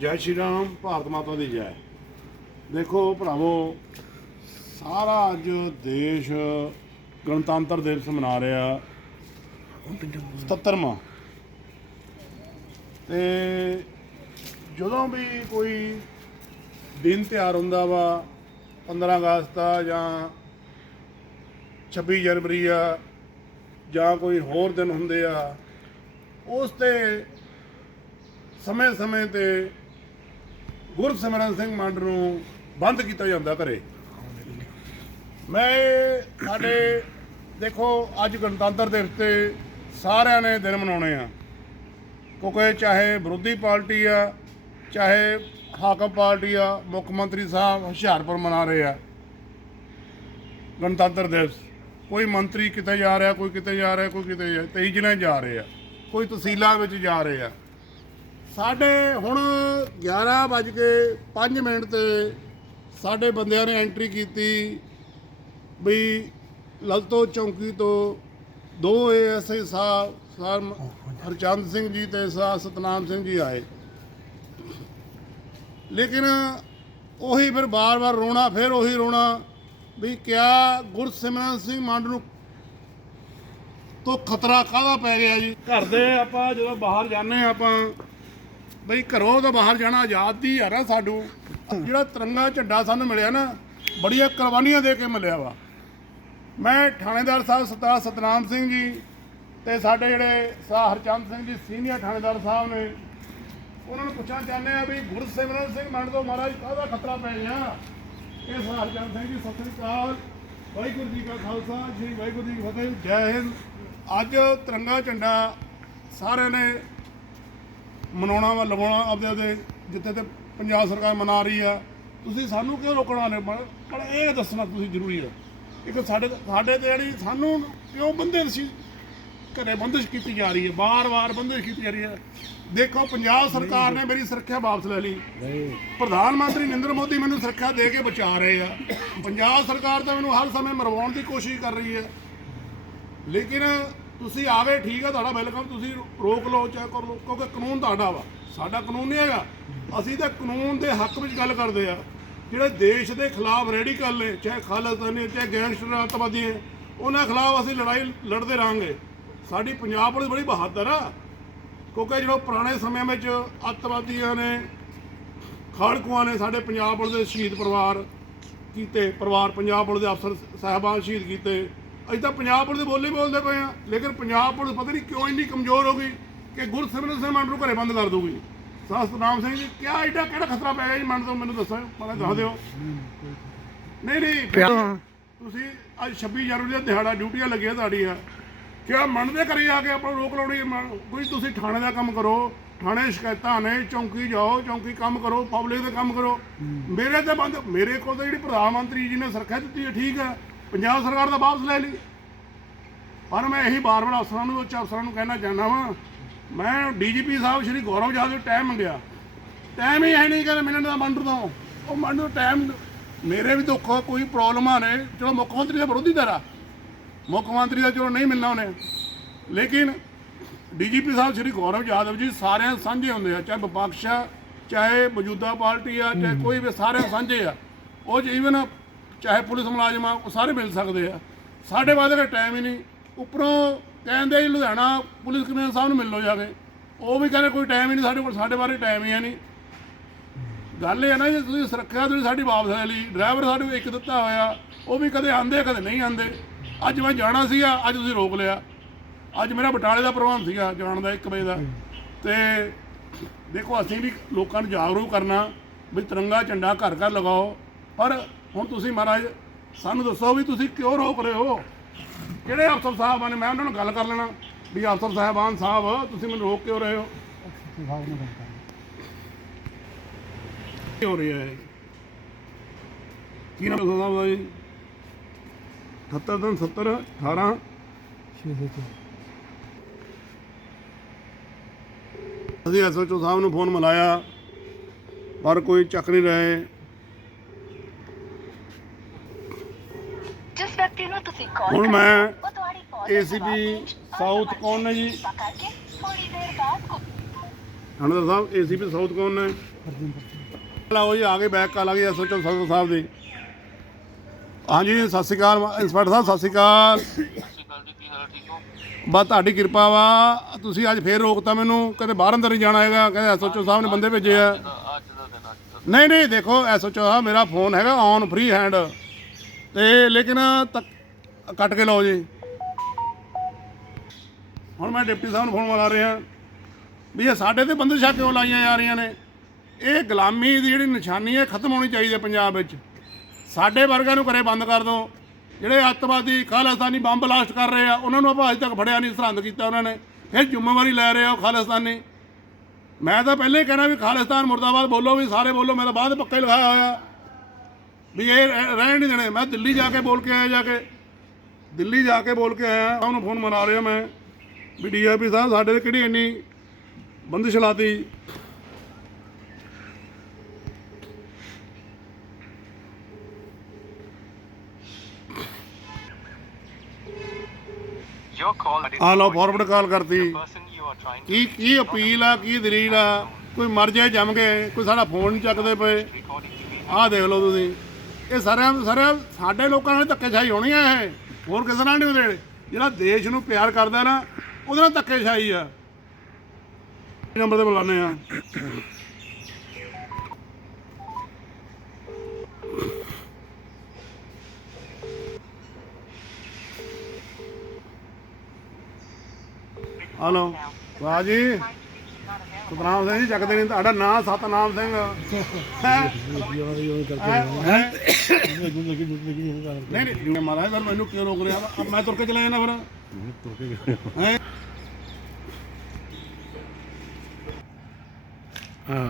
ਜੈ ਸ਼੍ਰੀ ਰਾਮ, ਭਾਰਤ ਮਾਤਾ ਦੀ ਜੈ। ਦੇਖੋ ਭਰਾਵੋ, ਸਾਰਾ ਅੱਜ ਦੇਸ਼ ਗਣਤੰਤਰ ਦਿਵਸ ਮਨਾ ਰਿਹਾ। 77ਵਾਂ ਤੇ ਜਦੋਂ ਵੀ ਕੋਈ ਦਿਨ ਤਿਉਹਾਰ ਹੁੰਦਾ ਵਾ 15 ਅਗਸਤ ਆ ਜਾਂ 26 ਜਨਵਰੀ ਆ, ਜਾਂ ਕੋਈ ਹੋਰ ਦਿਨ ਹੁੰਦੇ ਆ, ਉਸ ਤੇ ਸਮੇਂ-ਸਮੇਂ ਤੇ ਗੁਰਸਿਮਰਨ ਸਿੰਘ ਮੰਡ ਨੂੰ ਬੰਦ ਕੀਤਾ ਜਾਂਦਾ ਘਰੇ। ਮੈਂ ਸਾਡੇ, ਦੇਖੋ, ਅੱਜ ਗਣਤੰਤਰ ਦਿਵਸ ਤੇ ਸਾਰਿਆਂ ਨੇ ਦਿਨ ਮਨਾਉਣੇ ਆ। ਕਿਉਂਕਿ ਚਾਹੇ ਵਿਰੋਧੀ ਪਾਰਟੀ ਆ, ਚਾਹੇ ਹਾਕਮ ਪਾਰਟੀ ਆ, ਮੁੱਖ ਮੰਤਰੀ ਸਾਹਿਬ ਹੁਸ਼ਿਆਰਪੁਰ ਮਨਾ ਰਹੇ ਆ। ਗਣਤੰਤਰ ਦਿਵਸ, ਕੋਈ ਮੰਤਰੀ ਕਿਤੇ ਜਾ ਰਿਹਾ, ਕੋਈ ਕਿਤੇ ਜਾ ਰਿਹਾ, ਕੋਈ ਕਿਤੇ ਜਾ 23 ਜ਼ਿਲ੍ਹੇ ਜਾ ਰਹੇ ਆ। ਕੋਈ ਤਹਿਸੀਲਾਂ ਵਿੱਚ ਜਾ ਰਹੇ ਆ। ਸਾਡੇ ਹੁਣ 11 ਵੱਜ ਕੇ 5 ਮਿੰਟ ਤੇ ਸਾਡੇ ਬੰਦਿਆਂ ਨੇ ਐਂਟਰੀ ਕੀਤੀ ਵੀ ਲਲਤੋ ਚੌਂਕੀ ਤੋਂ ਦੋ ਏਐਸਆਈ ਸਾਹਿਬ, ਸਰ ਹਰਚੰਦ ਸਿੰਘ ਜੀ ਤੇ ਸਰ ਸਤਨਾਮ ਸਿੰਘ ਜੀ ਆਏ। ਲੇਕਿਨ ਉਹੀ ਫਿਰ ਬਾਰ-ਬਾਰ ਰੋਣਾ, ਫਿਰ ਉਹੀ ਰੋਣਾ ਵੀ ਕਿਆ ਗੁਰਸਿਮਰਨ ਸਿੰਘ ਮੰਡ ਨੂੰ ਤੋਂ ਖਤਰਾ ਕਾਹਦਾ ਪੈ ਗਿਆ ਜੀ? ਘਰ ਦੇ ਆਪਾਂ ਜਦੋਂ ਬਾਹਰ ਜਾਂਦੇ ਹਾਂ ਆਪਾਂ ਬਈ ਘਰੋਂ ਤੋਂ ਬਾਹਰ ਜਾਣਾ ਆਜ਼ਾਦੀ ਆ ਨਾ ਸਾਡੂ। ਜਿਹੜਾ ਤਿਰੰਗਾ ਝੰਡਾ ਸਾਨੂੰ ਮਿਲਿਆ ਨਾ, ਬੜੀਆਂ ਕੁਰਬਾਨੀਆਂ ਦੇ ਕੇ ਮਿਲਿਆ ਵਾ। ਮੈਂ ਥਾਣੇਦਾਰ ਸਾਹਿਬ ਸਰਦਾਰ ਸਤਨਾਮ ਸਿੰਘ ਜੀ ਤੇ ਸਾਡੇ ਜਿਹੜੇ ਸਾ ਹਰਚੰਦ ਸਿੰਘ ਜੀ, ਸੀਨੀਅਰ ਥਾਣੇਦਾਰ ਸਾਹਿਬ ਨੇ, ਉਹਨਾਂ ਨੂੰ ਪੁੱਛਣਾ ਚਾਹੁੰਦੇ ਆ ਵੀ ਗੁਰਸਿਮਰਨ ਸਿੰਘ ਮੰਡ ਤੋਂ ਮਹਾਰਾਜ ਕਾਹਦਾ ਖਤਰਾ ਪੈ ਗਿਆ? ਇਹ ਸਾ ਹਰਚੰਦ ਸਿੰਘ ਜੀ, ਸਤਿ ਸ੍ਰੀ ਅਕਾਲ। ਵਾਹਿਗੁਰੂ ਜੀ ਕਾ ਖਾਲਸਾ, ਸ੍ਰੀ ਵਾਹਿਗੁਰੂ ਜੀ ਕੀ ਫਤਿਹ। ਜੈ ਹਿੰਦ। ਅੱਜ ਤਿਰੰਗਾ ਝੰਡਾ ਸਾਰਿਆਂ ਨੇ ਮਨਾਉਣਾ ਵਾ ਲਗਾਉਣਾ ਆਪਦੇ ਆਪਦੇ ਜਿੱਥੇ ਤੇ ਪੰਜਾਬ ਸਰਕਾਰ ਮਨਾ ਰਹੀ ਆ। ਤੁਸੀਂ ਸਾਨੂੰ ਕਿਉਂ ਰੋਕਣਾ ਨੇ? ਪਰ ਪਰ ਇਹ ਦੱਸਣਾ ਤੁਸੀਂ ਜ਼ਰੂਰੀ ਹੈ ਇੱਕ ਸਾਡੇ ਸਾਡੇ ਤੇ ਜਿਹੜੀ ਸਾਨੂੰ ਕਿਉਂ ਬੰਦੇ ਸੀ ਘਰੇ ਬੰਦਿਸ਼ ਕੀਤੀ ਜਾ ਰਹੀ ਹੈ ਬਾਰ-ਬਾਰ ਬੰਦਿਸ਼ ਕੀਤੀ ਜਾ ਰਹੀ ਹੈ ਦੇਖੋ, ਪੰਜਾਬ ਸਰਕਾਰ ਨੇ ਮੇਰੀ ਸੁਰੱਖਿਆ ਵਾਪਸ ਲੈ ਲਈ। ਪ੍ਰਧਾਨ ਮੰਤਰੀ ਨਰਿੰਦਰ ਮੋਦੀ ਮੈਨੂੰ ਸੁਰੱਖਿਆ ਦੇ ਕੇ ਬਚਾ ਰਹੇ ਆ। ਪੰਜਾਬ ਸਰਕਾਰ ਤਾਂ ਮੈਨੂੰ ਹਰ ਸਮੇਂ ਮਰਵਾਉਣ ਦੀ ਕੋਸ਼ਿਸ਼ ਕਰ ਰਹੀ ਹੈ ਲੇਕਿਨ ਤੁਸੀਂ ਆਵੇ, ਠੀਕ ਆ ਤੁਹਾਡਾ ਵੈਲਕਮ ਤੁਸੀਂ ਰੋਕ ਲਓ ਚਾਹੇ ਕਰ ਲਓ ਕਿਉਂਕਿ ਕਾਨੂੰਨ ਤੁਹਾਡਾ ਵਾ। ਸਾਡਾ ਕਾਨੂੰਨ ਨਹੀਂ ਹੈਗਾ। ਅਸੀਂ ਤਾਂ ਕਾਨੂੰਨ ਦੇ ਹੱਕ ਵਿੱਚ ਗੱਲ ਕਰਦੇ ਆ। ਜਿਹੜੇ ਦੇਸ਼ ਦੇ ਖਿਲਾਫ ਰੈਡੀਕਲ ਨੇ, ਚਾਹੇ ਖਾਲਿਸਤਾਨੀ ਚਾਹੇ ਗੈਂਗਸਟਰ ਅੱਤਵਾਦੀ ਹੈ ਉਹਨਾਂ ਖਿਲਾਫ ਅਸੀਂ ਲੜਾਈ ਲੜਦੇ ਰਹਾਂਗੇ। ਸਾਡੀ ਪੰਜਾਬ ਪੁਲਿਸ ਬੜੀ ਬਹਾਦਰ ਆ। ਕਿਉਂਕਿ ਜਿਹੜਾ ਪੁਰਾਣੇ ਸਮਿਆਂ ਵਿੱਚ ਅੱਤਵਾਦੀਆਂ ਨੇ ਖਾੜਕੂਆਂ ਨੇ ਸਾਡੇ ਪੰਜਾਬ ਪੁਲਿਸ ਦੇ ਸ਼ਹੀਦ ਪਰਿਵਾਰ ਕੀਤੇ, ਪਰਿਵਾਰ ਪੰਜਾਬ ਪੁਲਿਸ ਦੇ ਅਫਸਰ ਸਾਹਿਬਾਨ ਸ਼ਹੀਦ ਕੀਤੇ ਅਸੀਂ ਤਾਂ ਪੰਜਾਬ ਪੁਲਿਸ ਦੇ ਬੋਲੇ ਬੋਲਦੇ ਪਏ ਆ ਲੇਕਿਨ ਪੰਜਾਬ ਪੁਲਿਸ ਪਤਾ ਨਹੀਂ ਕਿਉਂ ਇੰਨੀ ਕਮਜ਼ੋਰ ਹੋ ਗਈ ਕਿ ਗੁਰਸਿਮਰਨ ਸਿੰਘ ਮੰਡ ਨੂੰ ਘਰੇ ਬੰਦ ਕਰ ਦੂਗੀ ਸਤਨਾਮ ਸਿੰਘ ਜੀ ਕਿਆ ਐਡਾ ਕਿਹੜਾ ਖਤਰਾ ਪੈ ਗਿਆ ਜੀ ਮੰਡ ਤੋਂ ਮੈਨੂੰ ਦੱਸੋ ਮੈਨੂੰ ਦੱਸ ਦਿਓ। ਨਹੀਂ ਨਹੀਂ ਤੁਸੀਂ ਅੱਜ 26 ਜਨਵਰੀ ਦਾ ਦਿਹਾੜਾ ਡਿਊਟੀਆਂ ਲੱਗੀਆਂ ਤੁਹਾਡੀਆਂ। ਕਿਆ ਮੰਡ ਦੇ ਘਰੇ ਆ ਕੇ ਆਪਾਂ ਰੋਕ ਲਾਉਣੀ? ਮੰਨ- ਕੋਈ ਤੁਸੀਂ ਥਾਣੇ ਦਾ ਕੰਮ ਕਰੋ ਥਾਣੇ ਸ਼ਿਕਾਇਤਾਂ ਨੇ ਚੌਂਕੀ ਜਾਓ ਚੌਂਕੀ ਕੰਮ ਕਰੋ ਪਬਲਿਕ ਦਾ ਕੰਮ ਕਰੋ। ਮੇਰੇ ਤੇ ਬੰਦ ਮੇਰੇ ਕੋਲ ਤਾਂ ਜਿਹੜੀ ਪ੍ਰਧਾਨ ਮੰਤਰੀ ਜੀ ਨੇ ਸੁਰੱਖਿਆ ਦਿੱਤੀ ਹੈ ਠੀਕ ਹੈ। ਪੰਜਾਬ ਸਰਕਾਰ ਦਾ ਵਾਪਸ ਲੈ ਲਈ। ਪਰ ਮੈਂ ਇਹੀ ਬਾਰ-ਬਾਰ ਅਫਸਰਾਂ ਨੂੰ, ਉੱਚ ਅਫਸਰਾਂ ਨੂੰ ਕਹਿਣਾ ਚਾਹੁੰਦਾ ਵਾਂ, ਮੈਂ ਡੀਜੀਪੀ ਸਾਹਿਬ ਸ਼੍ਰੀ ਗੌਰਵ ਜਾਦਵ ਟਾਈਮ ਮੰਗਿਆ। ਟਾਈਮ ਹੀ ਹੈ ਨਹੀਂ ਕਹਿੰਦੇ ਮਿਲਣ ਦਾ ਮੰਡ ਤੋਂ। ਉਹ ਮੰਡ ਟਾਈਮ, ਮੇਰੇ ਵੀ ਦੁੱਖ, ਕੋਈ ਪ੍ਰੋਬਲਮਾਂ ਨੇ, ਚਲੋ ਮੁੱਖ ਮੰਤਰੀ ਦਾ ਵਿਰੋਧੀ ਧਿਰ ਆ। ਮੁੱਖ ਮੰਤਰੀ ਦਾ ਚਲੋ ਨਹੀਂ ਮਿਲਣਾ ਉਹਨੇ। ਲੇਕਿਨ ਡੀਜੀਪੀ ਸਾਹਿਬ ਸ਼੍ਰੀ ਗੌਰਵ ਯਾਦਵ ਜੀ ਸਾਰਿਆਂ ਸਾਂਝੇ ਹੁੰਦੇ ਆ, ਚਾਹੇ ਵਿਪਕਸ਼ ਆ, ਚਾਹੇ ਮੌਜੂਦਾ ਪਾਰਟੀ ਆ, ਚਾਹੇ ਕੋਈ ਵੀ ਸਾਰੇ ਸਾਂਝੇ ਆ। ਉਹ ਈਵਨ ਚਾਹੇ ਪੁਲਿਸ ਮੁਲਾਜ਼ਮ ਆ, ਉਹ ਸਾਰੇ ਮਿਲ ਸਕਦੇ ਆ। ਸਾਡੇ ਵਾਸਤੇ ਤਾਂ ਟਾਈਮ ਹੀ ਨਹੀਂ। ਉੱਪਰੋਂ ਕਹਿੰਦੇ ਜੀ ਲੁਧਿਆਣਾ ਪੁਲਿਸ ਕਮਿਸ਼ਨਰ ਸਾਹਿਬ ਨੂੰ ਮਿਲ ਲਓ ਜਾ ਕੇ। ਉਹ ਵੀ ਕਹਿੰਦੇ ਕੋਈ ਟਾਈਮ ਹੀ ਨਹੀਂ, ਸਾਡੇ ਕੋਲ, ਸਾਡੇ ਬਾਰੇ ਟਾਈਮ ਹੀ ਹੈ ਨਹੀਂ। ਗੱਲ ਇਹ ਹੈ ਨਾ, ਜੇ ਤੁਸੀਂ ਸੁਰੱਖਿਆ ਤੁਸੀਂ ਸਾਡੀ ਵਾਪਸ ਲੈ ਲਈ। ਡਰਾਈਵਰ ਸਾਡੇ ਇੱਕ ਦਿੱਤਾ ਹੋਇਆ, ਉਹ ਵੀ ਕਦੇ ਆਂਦੇ ਕਦੇ ਨਹੀਂ ਆਂਦੇ ਅੱਜ ਮੈਂ ਜਾਣਾ ਸੀਗਾ, ਅੱਜ ਤੁਸੀਂ ਰੋਕ ਲਿਆ। ਅੱਜ ਮੇਰਾ ਬਟਾਲੇ ਦਾ ਪ੍ਰੋਗਰਾਮ ਸੀਗਾ, ਜਾਣ ਦਾ 1 ਵਜੇ ਦਾ। ਤੇ ਦੇਖੋ, ਅਸੀਂ ਵੀ ਲੋਕਾਂ ਨੂੰ ਜਾਗਰੂਕ ਕਰਨਾ, ਵੀ ਤਿਰੰਗਾ ਝੰਡਾ ਘਰ ਘਰ ਲਗਾਓ। ਪਰ ਹੁਣ ਤੁਸੀਂ ਮਹਾਰਾਜ, ਸਾਨੂੰ ਦੱਸੋ ਵੀ ਤੁਸੀਂ ਕਿਉਂ ਰੋਕ ਰਹੇ ਹੋ? ਕਿਹੜੇ ਅਫਸਰ ਸਾਹਿਬਾਨ ਨੇ? ਮੈਂ ਉਹਨਾਂ ਨਾਲ ਗੱਲ ਕਰ ਲੈਣਾ। ਵੀ ਅਫਸਰ ਸਾਹਿਬਾਨ ਸਾਹਿਬ, ਤੁਸੀਂ ਮੈਨੂੰ ਰੋਕ ਕਿਉਂ ਰਹੇ ਹੋ? ਕੀ ਹੋ ਰਿਹਾ ਹੈ ਕੀ ਨਾਮ ਅਫਸਰ ਸਾਹਿਬ ਦਾ ਜੀ? 78 ਦਿਨ 70 18 ਅਸੀਂ ਐਸਓਚਓ ਸਾਹਿਬ ਨੂੰ ਫੋਨ ਮਿਲਾਇਆ, ਪਰ ਕੋਈ ਚੱਕ ਨਹੀਂ ਰਹੇ। ਜਿਸ ਵਿਅਕਤੀ ਨੂੰ ਤੁਸੀਂ ਕਾਲ ਹੁਣ ਮੈਂ ਉਹ ਤੁਹਾਡੀ ਕਾਲ ACP ਸਾਊਥ ਕੌਣ ਨੇ ਜੀ? ਕਰਕੇ ਥੋੜੀ ਦੇਰ ਬਾਅਦ ਕੋ- ਹਣਦਰ ਸਾਹਿਬ ਏਸੀਪੀ ਸਾਊਥ ਕੌਣ ਨੇ ਲਓ ਜੀ ਆ ਗਏ ਬੈਕ ਕਾਲ ਆ ਗਈ ਐਸਓਚਓ ਸਦਰ ਸਾਹਿਬ ਦੀ। ਹਾਂਜੀ ਸਤਿ ਸ਼੍ਰੀ ਅਕਾਲ ਇੰਸਪੈਕਟਰ ਸਾਹਿਬ ਸਤਿ ਸ਼੍ਰੀ ਅਕਾਲ। ਸਤਿ ਸ਼੍ਰੀ ਅਕਾਲ ਜੀ ਕੀ ਹਾਲ ਹੈ ਠੀਕ ਹੋ ਬਸ ਤੁਹਾਡੀ ਕਿਰਪਾ ਵਾ। ਤੁਸੀਂ ਅੱਜ ਫੇਰ ਰੋਕਤਾ ਮੈਨੂੰ ਕਦੇ ਬਾਹਰ ਅੰਦਰ ਨਹੀਂ ਜਾਣਾ ਹੈਗਾ ਕਹਿੰਦੇ ਐਸਓਚਓ ਸਾਹਿਬ ਨੇ ਬੰਦੇ ਭੇਜੇ ਆ। ਤਾਂ ਅੱਜ ਦਾ ਦਿਨ ਅੱਜ ਦਾ ਨਹੀਂ ਨਹੀਂ ਦੇਖੋ ਐਸਓਚਓ ਸਾਹਿਬ ਮੇਰਾ ਫੋਨ ਹੈਗਾ ਔਨ ਫ੍ਰੀ ਹੈਂਡ ਤੇ ਲੇਕਿਨ ਤੱਕ- ਕੱਟ ਕੇ ਲਓ ਜੀ। ਹੁਣ ਮੈਂ ਡਿਪਟੀ ਸਾਹਿਬ ਨੂੰ ਫੋਨ ਮਿਲਾ ਰਿਹਾ। ਵੀ ਇਹ ਸਾਡੇ ਤੇ ਬੰਦਿਸ਼ਾਂ ਕਿਉਂ ਲਾਈਆਂ ਜਾ ਰਹੀਆਂ ਨੇ। ਇਹ ਗੁਲਾਮੀ ਦੀ ਜਿਹੜੀ ਨਿਸ਼ਾਨੀ ਹੈ, ਖਤਮ ਹੋਣੀ ਚਾਹੀਦੀ ਹੈ ਪੰਜਾਬ ਵਿੱਚ। ਸਾਡੇ ਵਰਗਾਂ ਨੂੰ ਘਰੇ ਬੰਦ ਕਰ ਦਿਓ। ਜਿਹੜੇ ਅੱਤਵਾਦੀ ਖਾਲਿਸਤਾਨੀ ਬੰਬ ਬਲਾਸਟ ਕਰ ਰਹੇ ਆ, ਉਹਨਾਂ ਨੂੰ ਆਪਾਂ ਅਜੇ ਤੱਕ ਫੜਿਆ ਨਹੀਂ, ਸਰਹੰਦ ਕੀਤਾ ਉਹਨਾਂ ਨੇ। ਫਿਰ ਜ਼ਿੰਮੇਵਾਰੀ ਲੈ ਰਹੇ ਆ ਖਾਲਿਸਤਾਨੀ। ਮੈਂ ਤਾਂ ਪਹਿਲੇ ਹੀ ਕਹਿਣਾ ਵੀ ਖਾਲਿਸਤਾਨ ਮੁਰਦਾਬਾਦ ਬੋਲੋ ਵੀ ਸਾਰੇ ਬੋਲੋ, ਮੈਂ ਤਾਂ ਬਾਅਦ ਪੱਕਾ ਹੀ ਲਗਾਇਆ ਹੋਇਆ। ਵੀ ਇਹ ਰਹਿ- ਰਹਿਣ ਨਹੀਂ ਦੇਣੇ। ਮੈਂ ਦਿੱਲੀ ਜਾ ਕੇ ਬੋਲ ਕੇ ਆਇਆ ਜਾ ਕੇ। ਦਿੱਲੀ ਜਾ ਕੇ ਬੋਲ ਕੇ ਆਇਆ। ਉਹਨੂੰ ਫੋਨ ਮਨਾ ਰਿਹਾ ਮੈਂ। ਵੀ ਡੀਆਈਪੀ ਸਾਹਿਬ ਸਾਡੇ ਤੇ ਕਿਹੜੀ ਇੰਨੀ ਬੰਦਿਸ਼ ਲਾਤੀ? Your call ਆ ਲਓ ਫਾਰਵਰਡ ਕਾਲ ਕਰਤੀ। Person you are trying ਕੀ ਕੀ ਅਪੀਲ ਆ? ਕੀ ਦਲੀਲ ਆ? ਕੋਈ ਮਰ ਜਾਏ ਜੰਮ ਗਏ। ਕੋਈ ਸਾਡਾ ਫੋਨ ਨਹੀਂ ਚੱਕਦੇ ਪਏ। Recording to me ਆਹ ਦੇਖ ਲਓ ਤੁਸੀਂ। ਇਹ ਸਾਰਿਆਂ ਸਾਰਿਆਂ ਸਾਡੇ ਲੋਕਾਂ ਨਾਲ ਧੱਕੇਸ਼ਾਹੀ ਹੋਣੀ ਆ ਇਹ। ਹੋਰ ਕਿਸੇ ਨਾਲ ਨਹੀਂ ਉਹਦੇ ਜਿਹੜਾ ਦੇਸ਼ ਨੂੰ ਪਿਆਰ ਕਰਦਾ ਨਾ, ਉਹਦੇ ਨਾਲ ਧੱਕੇਸ਼ਾਹੀ ਆ। ਨੰਬਰ ਤੇ ਬੁਲਾਣੇ ਆ। ਹਲੋ ਬਾਜੀ ਸਤਨਾਮ ਸਿੰਘ ਜੀ ਚੱਕਦੇ ਨਹੀਂ, ਤੁਹਾਡਾ ਨਾਂ ਸਤਨਾਮ ਸਿੰਘ ਹੈਂ? ਨਹੀਂ ਨਹੀਂ ਮਹਾਰਾਜ ਪਰ ਮੈਨੂੰ ਕਿਉਂ ਰੋਕ ਰਿਹਾ ਵਾ? ਮੈਂ ਤੁਰ ਕੇ ਚਲਾ ਜਾਣਾ ਫਿਰ ਹਾਂ